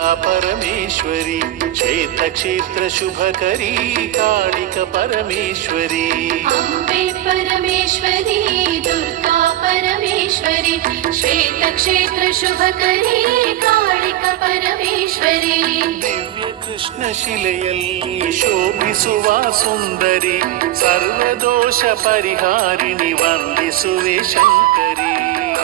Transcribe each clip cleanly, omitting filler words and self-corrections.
परमेश्वरी क्षेत्र शुभकरी कालिक परमेश्वरी अम्बे परमेश्वरी दुर्गा परमेश्वरी श्वेत क्षेत्र शुभकरी कालिक परमेश्वरी दिव्य कृष्ण शिಲೆಯಲ್ಲಿ ಶೋಭಿಸುವ ಸುಂದರಿ ಸರ್ವದೋಷ ಪರಿಹಾರಿಣಿ ವಂದಿಸುವೆ ಶಂಕರಿ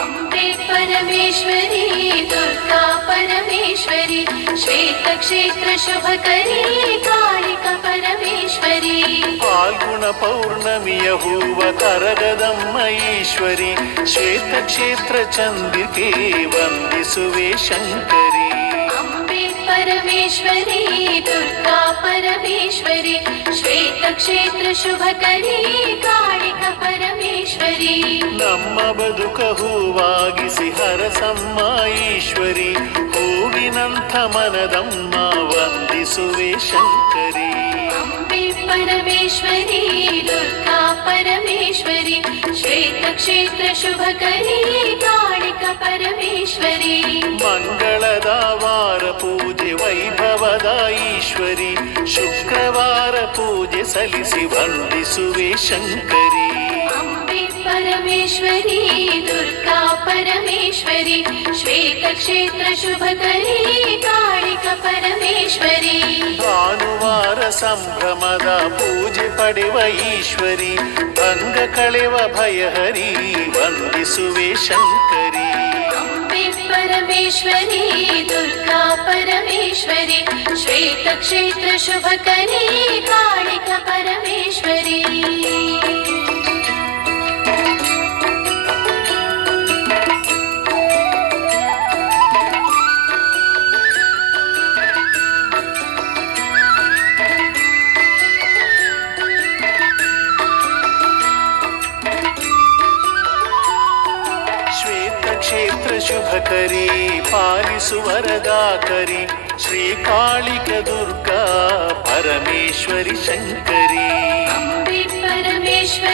अम्बे परमेश्वरी दुर्गा परमेश्वरी श्वेत क्षेत्र शुभकरी कालिक परमेश्वरी फाल्गुण पौर्णमिಯ ಹೂವ ಕರಗದಮ್ಮ ಈಶ್ವರಿ ಶ್ವೇತ ಕ್ಷೇತ್ರ ಚಂದಿಕೆ ವಂದಿಸುವೆ ಶಂಕರಿ अम्बे परमेश्वरी दुर्गा परमेश्वरी श्वेत क्षेत्र शुभकरी कालिक परमेश्वरी ನಮ್ಮ ಬದುಕ ಹೂವಾಗಿಸಿ ಹರಸಮ್ಮ ಈಶ್ವರಿ ಹೂವಿನಂಥ ಮನದಮ್ಮ ವಂದಿಸುವೆ ಶಂಕರಿ अम्बे परमेश्वरी दुर्गा परमेश्वरी श्वेत क्षेत्र शुभकरी कालिक परमेश्वरी ಮಂಗಳದ ವಾರ ಪೂಜೆ ವೈಭವದ ಈಶ್ವರಿ ಶುಕ್ರವಾರ ಪೂಜೆ ಸಲ್ಲಿಸಿ ವಂದಿಸುವೆ ಶಂಕರಿ अम्बे परमेश्वरी दुर्गा परमेश्वरी श्वेत क्षेत्र शुभकरी कालिक परमेश्वरी ಭಾನುವಾರ ಸಂಭ್ರಮದ ಪೂಜೆ ಪಡೆವ ಈಶ್ವರಿ ಭಂಗ ಕಳೆವ ಭಯಹರಿ ವಂದಿಸುವೆ ಶಂಕರಿ अम्बे परमेश्वरी दुर्गा परमेश्वरी श्वेत क्षेत्र शुभकरी कालिक परमेश्वरी ಶ್ವೇತ ಕ್ಷೇತ್ರ ಶುಭಕರಿ ಪಾಲಿಸುವರದಾಕರಿ ಶ್ರೀಕಾಳಿಕ ದುರ್ಗಾ ಪರಮೇಶ್ವರಿ ಶಂಕರಿ अम्बे परमेश्वरी